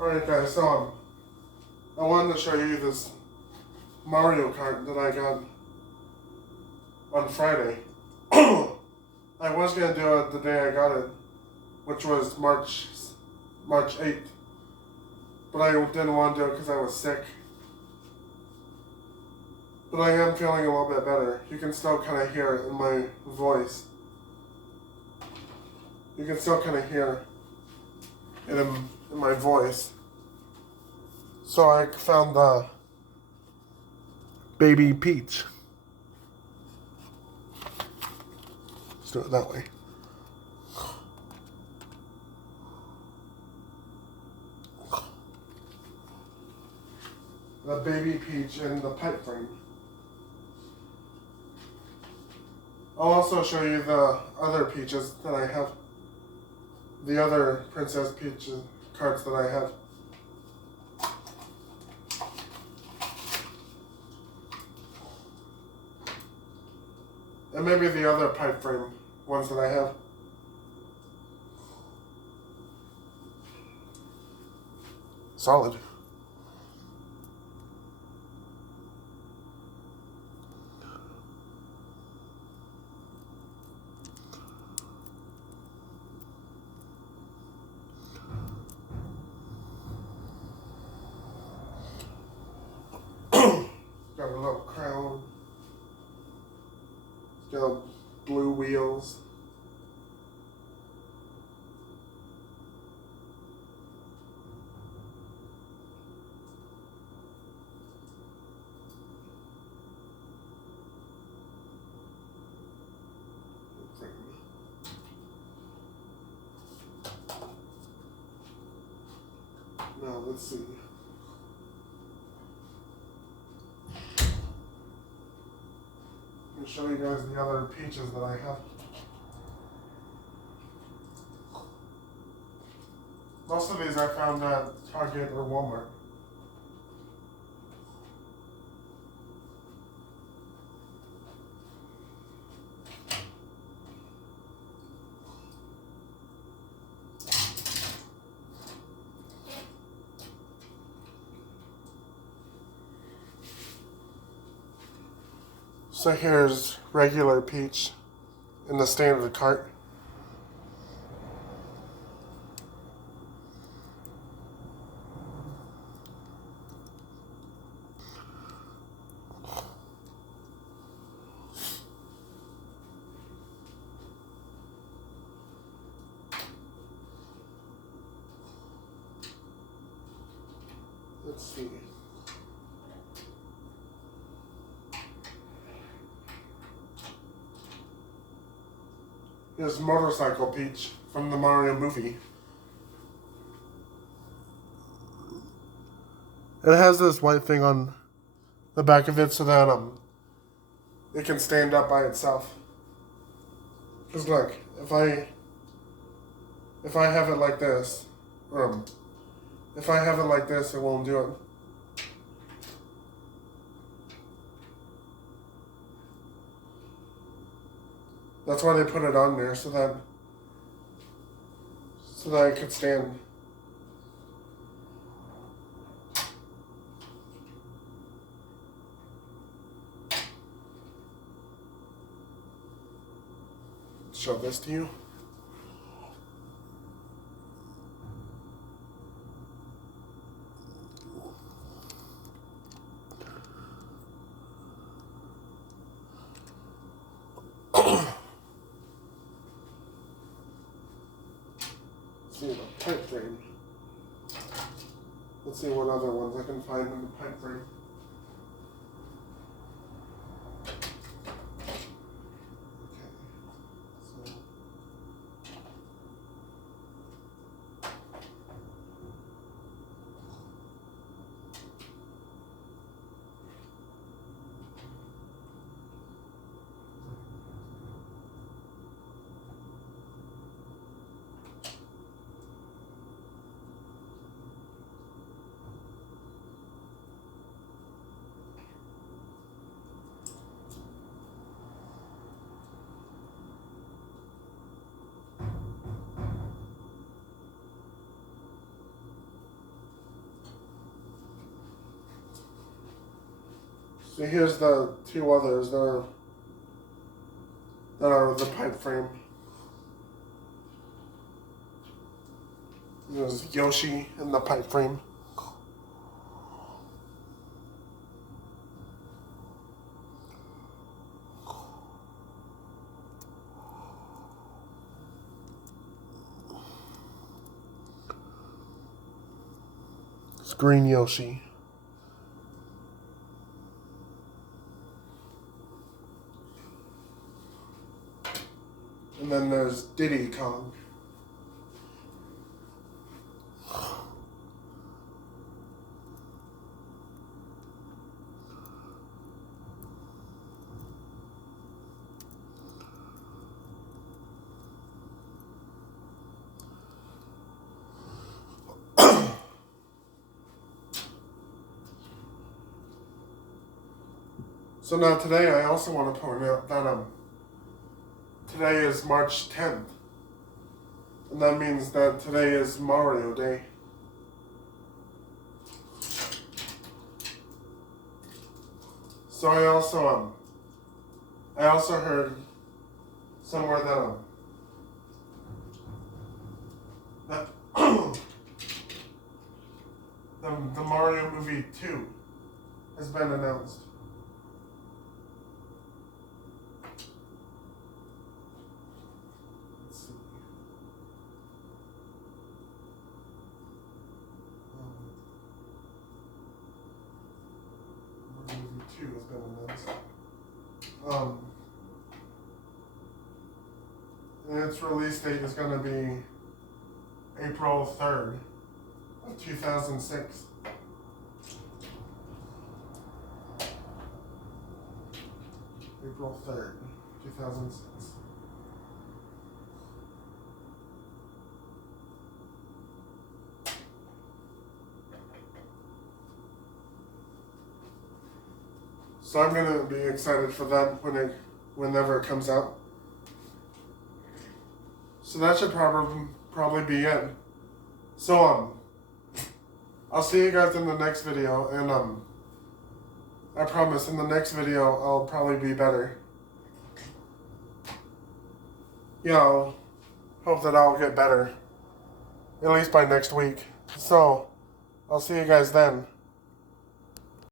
Alright guys, so I wanted to show you this Mario Kart that I got on Friday. I was going to do it the day I got it, which was March 8th. But I didn't want to do it because I was sick. But I am feeling a little bit better. You can still kind of hear it in my voice. You can still kind of hear it in my voice. So I found the Baby Peach. Let's do it that way. The Baby Peach in the pipe frame. I'll also show you the other peaches that I have. The other Princess Peach cards that I have. And maybe the other pipe frame ones that I have. Solid. Got a little crown. Got blue wheels. Now let's see. I'll show you guys the other peaches that I have. Most of these I found at Target or Walmart. So here's regular peach in the standard cart. Let's see. Here's Motorcycle Peach from the Mario movie. It has this white thing on the back of it so that it can stand up by itself. Cause look, if I have it like this, if I have it like this, it won't do it. That's why they put it on there, so that it could stand. Show this to you. See the pipe frame. Let's see what other ones I can find in the pipe frame. So here's the two others that are the pipe frame. There's Yoshi in the pipe frame. It's green Yoshi. And then there's Diddy Kong. So now today I also want to point out that today is March 10th. And that means that today is Mario Day. So I also heard somewhere that the Mario movie 2 has been announced. Let's see. Mario movie 2 has been announced. And its release date is going to be April 3rd of 2006. April 3rd, 2006. So I'm going to be excited for that whenever it comes out. So that should probably be it. So I'll see you guys in the next video, and I promise in the next video I'll probably be better. Yeah, I'll hope that I'll get better, at least by next week. So I'll see you guys then.